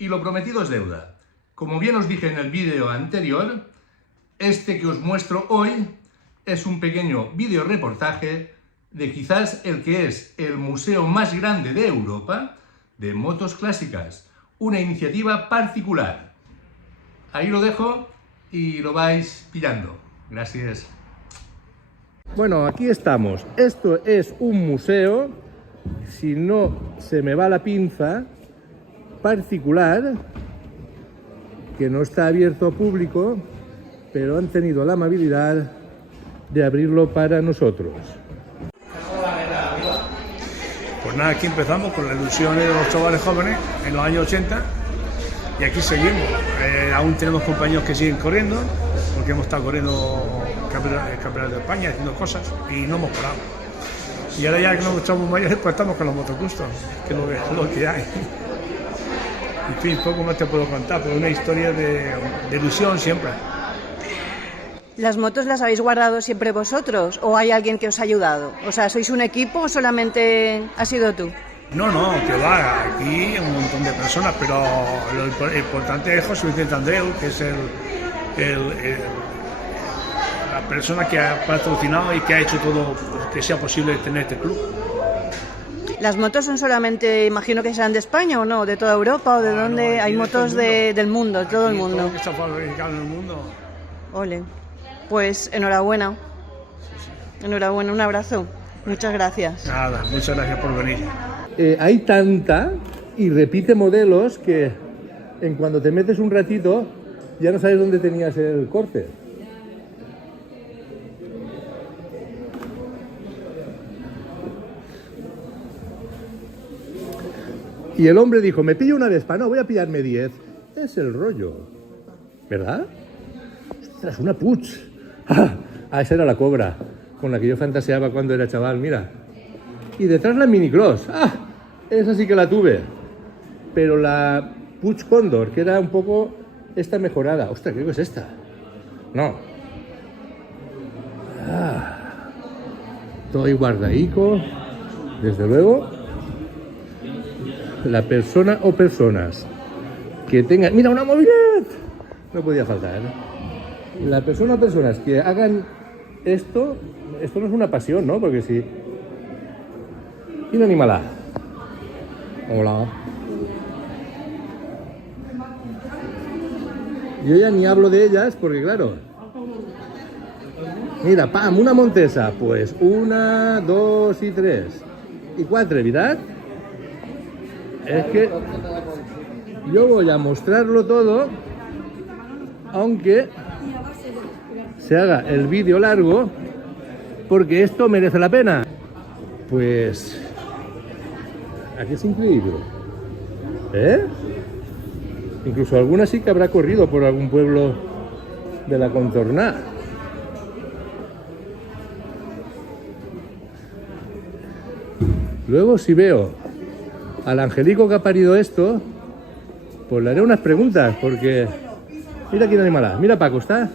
Y lo prometido es deuda. Como bien os dije en el vídeo anterior, este que os muestro hoy es un pequeño vídeo reportaje de quizás el que es el museo más grande de Europa de motos clásicas, una iniciativa particular. Ahí lo dejo y lo vais pillando. Gracias. Bueno, aquí estamos. Esto es un museo, si no se me va la pinza, particular, que no está abierto al público, pero han tenido la amabilidad de abrirlo para nosotros. Pues nada, aquí empezamos con la ilusión de los chavales jóvenes en los años 80 y aquí seguimos. Aún tenemos compañeros que siguen corriendo, porque hemos estado corriendo el campeonato de España, haciendo cosas y no hemos parado. Y ahora ya que no estamos mayores, pues estamos con los motocustos, que es lo que hay. En fin, poco más te puedo contar, pero una historia de ilusión siempre. ¿Las motos las habéis guardado siempre vosotros o hay alguien que os ha ayudado? O sea, ¿sois un equipo o solamente has sido tú? No, que va, aquí un montón de personas, pero lo importante es José Vicente Andreu, que es la persona que ha patrocinado y que ha hecho todo que sea posible tener este club. ¿Las motos son solamente, imagino que serán de España o no, de toda Europa o de dónde? No, hay motos del mundo, de todo el mundo. Todo lo que está fabricado en el mundo. Ole, pues enhorabuena. Enhorabuena, un abrazo. Muchas gracias. Nada, muchas gracias por venir. Hay tanta y repite modelos que en cuando te metes un ratito ya no sabes dónde tenías el corte. Y el hombre dijo, me pillo una Vespa, no, voy a pillarme 10. Es el rollo, ¿verdad? Ostras, una Puig. Esa era la Cobra, con la que yo fantaseaba cuando era chaval, mira. Y detrás la Minicross. Esa sí que la tuve. Pero la Puig Condor, que era un poco esta mejorada. Ostras, creo que es esta. No. Todo ahí guardaico, desde luego. La persona o personas que tengan... ¡Mira, una movilidad! No podía faltar, ¿eh? La persona o personas que hagan esto no es una pasión, ¿no? Porque si... Quina animalà? Hola. Yo ya ni hablo de ellas porque, claro... Mira, pam, una Montesa. Pues 1, 2 y 3. Y 4, ¿verdad? Es que yo voy a mostrarlo todo, aunque se haga el vídeo largo, porque esto merece la pena. Pues aquí es increíble, ¿eh? Incluso alguna sí que habrá corrido por algún pueblo de la contorná. Luego, si veo al angelico que ha parido esto, pues le haré unas preguntas, porque mira quién animalá, mira Paco, está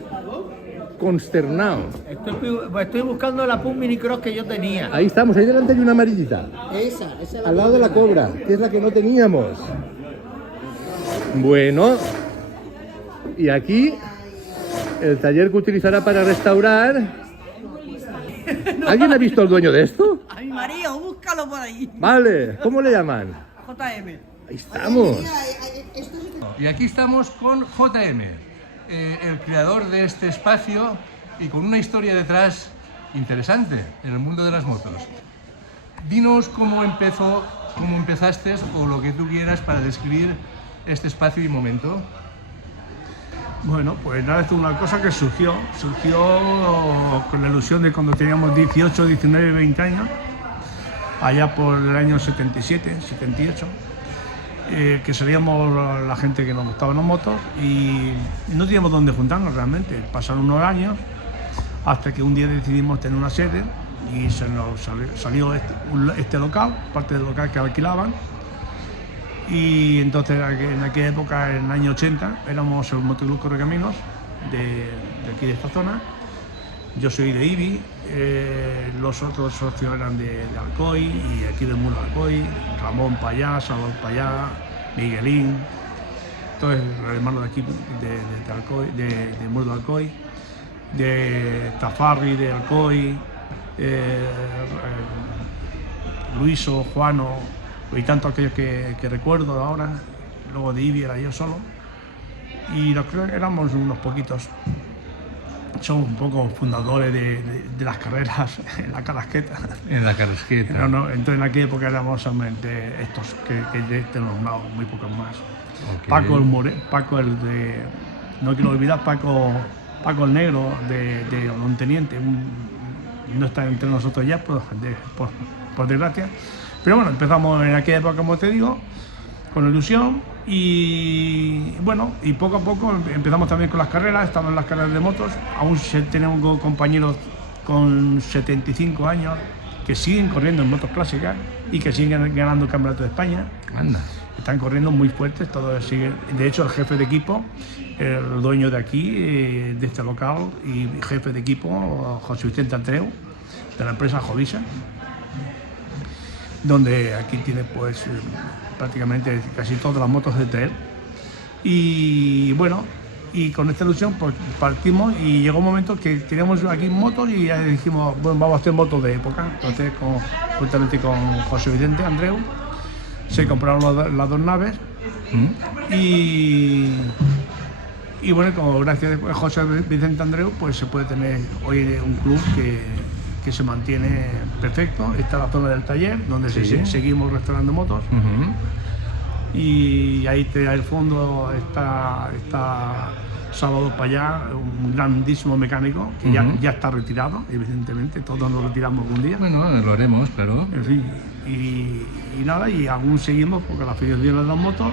consternado. Estoy buscando la Puig Minicross que yo tenía. Ahí estamos, ahí delante hay una amarillita. Esa es la al lado de la Cobra, que es la que no teníamos. Bueno, y aquí el taller que utilizará para restaurar. ¿Alguien ha visto al dueño de esto? Ay, María, búscalo por ahí. Vale, ¿cómo le llaman? JM. Ahí estamos. Y aquí estamos con JM, el creador de este espacio y con una historia detrás interesante en el mundo de las motos. Dinos cómo empezaste o lo que tú quieras para describir este espacio y momento. Bueno, pues nada, esto es una cosa que surgió con la ilusión de cuando teníamos 18, 19, 20 años, allá por el año 77, 78, que salíamos la gente que nos gustaban las motos y no teníamos dónde juntarnos realmente. Pasaron unos años hasta que un día decidimos tener una sede y se nos salió este local, parte del local que alquilaban. Y entonces en aquella época, en el año 80, éramos el Motoclub Correcaminos de aquí de esta zona. Yo soy de Ibi, los otros socios eran de Alcoy y aquí del Muro de Alcoy, Ramón Payá, Salvador Payá, Miguelín, Esto es el hermano de aquí, de Alcoy, de Muro de Alcoy, de Tafarri, de Alcoy, Luiso, Juano, y tanto aquellos que recuerdo ahora. Luego de Ibi era yo solo. Y creo que éramos unos poquitos. Somos un poco fundadores de las carreras en la Carrasqueta. En la Carrasqueta. No, entonces en aquella época éramos solamente estos que te he nombrado, muy pocos más. Okay. Paco el de... No quiero olvidar, Paco el Negro de Don Teniente. No está entre nosotros ya, por desgracia. Pero bueno, empezamos en aquella época, como te digo, con ilusión. Y bueno, y poco a poco empezamos también con las carreras, estamos en las carreras de motos, aún tenemos compañeros con 75 años que siguen corriendo en motos clásicas y que siguen ganando el Campeonato de España. Anda. Están corriendo muy fuertes, todos siguen. De hecho, el jefe de equipo, el dueño de aquí, de este local, y jefe de equipo, José Vicente Andreu, de la empresa Jovisa, donde aquí tiene pues prácticamente casi todas las motos de él. Y bueno, y con esta ilusión pues partimos y llegó un momento que teníamos aquí motos y ya dijimos, bueno, vamos a hacer motos de época. Entonces, juntamente con José Vicente Andreu, se compraron las dos naves. Y bueno, como gracias a José Vicente Andreu, pues se puede tener hoy un club que se mantiene perfecto. Está la zona del taller, donde seguimos restaurando motos. Y ahí al fondo está Salvador Payá, un grandísimo mecánico, que ya está retirado, evidentemente, todos nos retiramos algún día. Bueno, lo haremos, pero... En fin, y nada, y aún seguimos porque la afición de las motos,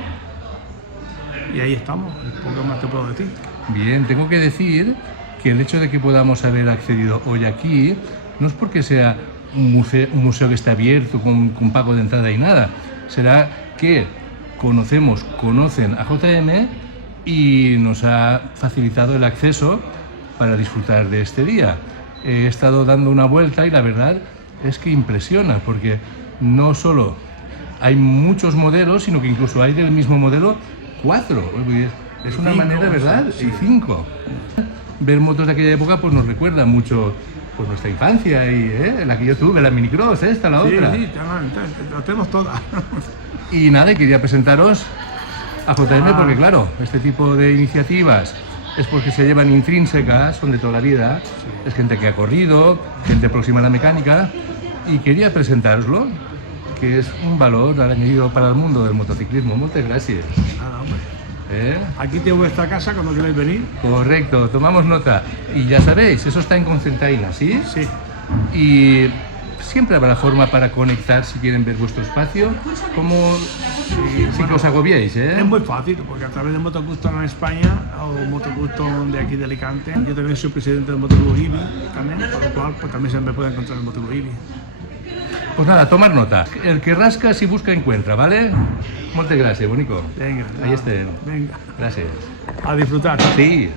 y ahí estamos, poco más te puedo decir. Bien, tengo que decir que el hecho de que podamos haber accedido hoy aquí no es porque sea un museo que está abierto con pago de entrada y nada, será que conocen a JM y nos ha facilitado el acceso para disfrutar de este día. He estado dando una vuelta y la verdad es que impresiona, porque no solo hay muchos modelos, sino que incluso hay del mismo modelo 4. Es una manera, ¿verdad? Sí. Y 5. Ver motos de aquella época pues nos recuerda mucho pues nuestra infancia y la que yo tuve, la minicross, esta, la otra. Sí, lo tenemos todas. Y nada, quería presentaros a JM porque claro, este tipo de iniciativas es porque se llevan intrínsecas, son de toda la vida, es gente que ha corrido, gente próxima a la mecánica, y quería presentároslo, que es un valor añadido para el mundo del motociclismo. Muchas gracias. Nada, hombre. Aquí tengo vuestra casa cuando queráis venir. Correcto, tomamos nota. Y ya sabéis, eso está en Concentaina, ¿sí? Sí. Y siempre habrá forma para conectar si quieren ver vuestro espacio, como sin que os agobiéis, Es muy fácil, porque a través de Motocustom en España o Motocustom de aquí de Alicante, yo también soy presidente del Motoclub IBI, también, por lo cual pues, también se me puede encontrar en el Motoclub IBI. Pues nada, tomar nota. El que rasca, si busca, encuentra, ¿vale? Muchas gracias, bonico. Venga. Ahí estén. Venga. Gracias. A disfrutar. Sí.